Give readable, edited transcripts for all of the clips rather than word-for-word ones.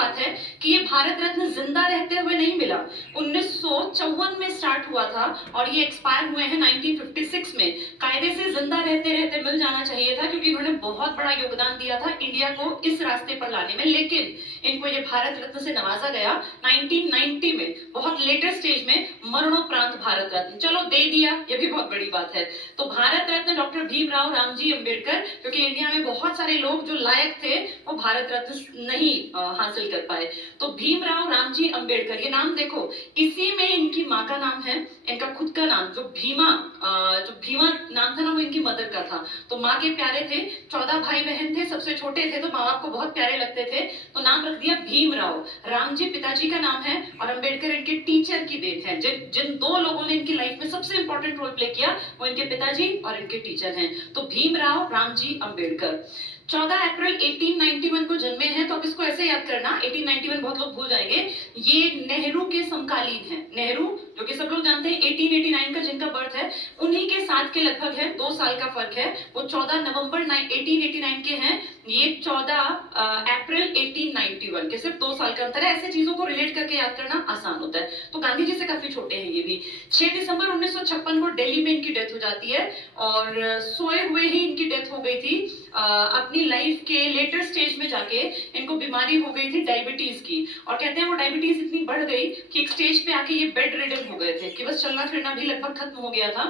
बात है कि ये भारत रत्न जिंदा रहते हुए नहीं मिला। 1954 में स्टार्ट हुआ था और ये एक्सपायर हुए हैं 1956 में। कायदे से जिंदा रहते रहते मिल जाना चाहिए था, क्योंकि इन्होंने बहुत बड़ा योगदान दिया था इंडिया को इस रास्ते पर लाने में। लेकिन इनको ये भारत रत्न से नवाजा गया 1990 में, बहुत लेटेस्ट स्टेज में, मरणोपरांत भारत रत्न। चलो दे दिया, ये भी बहुत बड़ी बात है। तो भारत रत्न डॉक्टर भीमराव रामजी अंबेडकर, क्योंकि इंडिया में बहुत सारे लोग जो लायक थे वो भारत रत्न नहीं हासिल कर पाए। तो भीमराव रामजी अंबेडकर, ये नाम देखो, इसी में इनकी माँ का नाम है, इनका खुद का नाम जो भीमा नाम था ना, वो इनकी मदर का था। तो माँ के प्यारे थे, 14 भाई बहन थे, सबसे छोटे थे, तो माँ बाप को बहुत प्यारे लगते थे, तो नाम रख दिया भीमराव। रामजी पिताजी का नाम है और अंबेडकर इनके टीचर की देन है। जिन दो लोगों ने इनकी लाइफ में सबसे इंपॉर्टेंट रोल प्ले किया वो इनके पिताजी और इनके टीचर हैं। तो भीमराव रामजी अंबेडकर 14 अप्रैल 1891 को जन्मे हैं। तो अब इसको ऐसे याद करना, 1891 बहुत लोग भूल जाएंगे, ये नेहरू के समकालीन हैं। नेहरू जो कि सब लोग जानते हैं 1889 का जिनका बर्थ है, उन्हीं के साथ के लगभग है, 2 साल का फर्क है। वो 14 नवंबर 1889 के हैं, ये 14 अप्रैल 1891 के, सिर्फ 2 साल का अंतर है। ऐसे चीजों को रिलेट करके याद करना आसान होता है। तो गांधी जी से काफी छोटे हैं ये भी। 6 दिसंबर 1956 को दिल्ली में इनकी डेथ हो जाती है और सोए हुए ही इनकी डेथ हो गई थी। अपनी लाइफ के लेटर स्टेज में जाके इनको बीमारी हो गई थी डायबिटीज की, और कहते हैं वो डायबिटीज इतनी बढ़ गई कि एक स्टेज पे आके ये बेड रिडन हो गए थे, कि बस चलना फिरना भी लगभग खत्म हो गया था,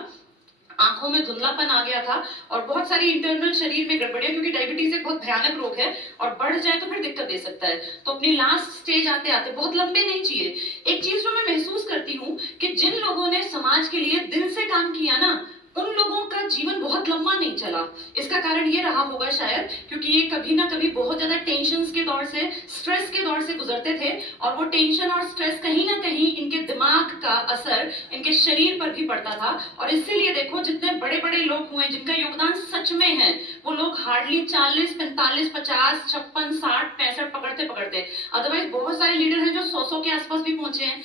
आंखों में धुंधलापन आ गया था और बहुत सारी इंटरनल शरीर में गड़बड़ियां, क्योंकि डायबिटीज एक बहुत भयानक रोग है और बढ़ जाए तो फिर दिक्कत दे सकता है। तो अपनी लास्ट स्टेज आते आते, बहुत लंबे नहीं चाहिए, एक चीज जो मैं महसूस करती हूँ कि जिन लोगों ने समाज के लिए दिल से काम किया ना, उन लोगों का जीवन बहुत लंबा नहीं चला। इसका कारण ये रहा होगा शायद, क्योंकि ये कभी ना कभी बहुत ज्यादा टेंशन के दौर से, स्ट्रेस के दौर से गुजरते थे, और वो टेंशन और स्ट्रेस कहीं ना कहीं इनके दिमाग का असर इनके शरीर पर भी पड़ता था। और इसीलिए देखो, जितने बड़े बड़े लोग हुए जिनका योगदान सच में है, वो लोग हार्डली 40, 45, 50, 56, 60, 65 पकड़ते पकड़ते। अदरवाइज बहुत सारे लीडर हैं जो 100 के आसपास भी पहुंचे हैं।